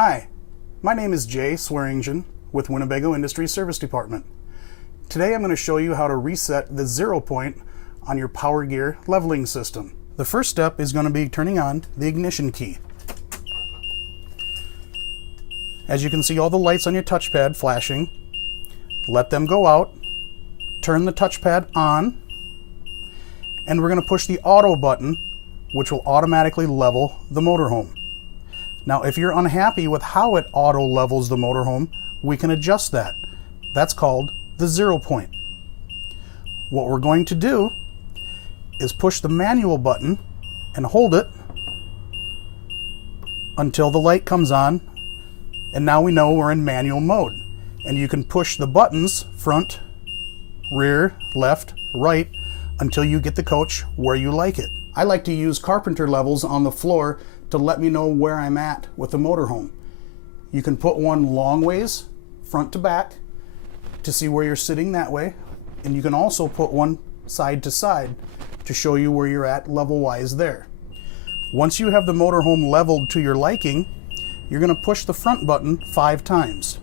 Hi, my name is Jay Swearingen with Winnebago Industries Service Department. Today I'm going to show you how to reset the 0 point on your power gear leveling system. The first step is going to be turning on the ignition key. As you can see all the lights on your touchpad flashing, let them go out, turn the touchpad on, and we're going to push the auto button, which will automatically level the motorhome. Now, if you're unhappy with how it auto levels the motorhome, we can adjust that. That's called the 0 point. What we're going to do is push the manual button and hold it until the light comes on, and now we know we're in manual mode. And you can push the buttons front, rear, left, right until you get the coach where you like it. I like to use carpenter levels on the floor to let me know where I'm at with the motorhome. You can put one long ways, front to back, to see where you're sitting that way, and you can also put one side to side to show you where you're at level-wise there. Once you have the motorhome leveled to your liking, you're going to push the front button 5 times.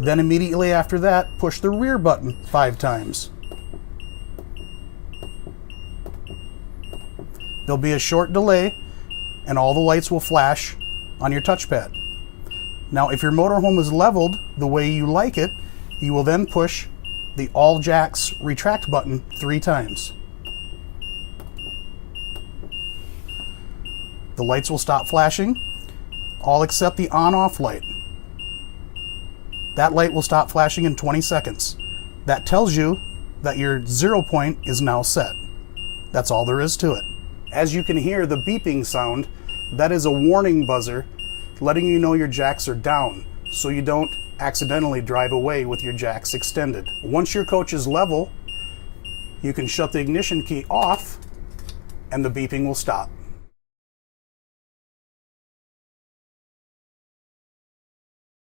Then immediately after that, push the rear button 5 times. There'll be a short delay and all the lights will flash on your touchpad. Now, if your motorhome is leveled the way you like it, you will then push the all jacks retract button 3 times. The lights will stop flashing, all except the on-off light. That light will stop flashing in 20 seconds. That tells you that your 0 point is now set. That's all there is to it. As you can hear the beeping sound, that is a warning buzzer letting you know your jacks are down, so you don't accidentally drive away with your jacks extended. Once your coach is level, you can shut the ignition key off and the beeping will stop.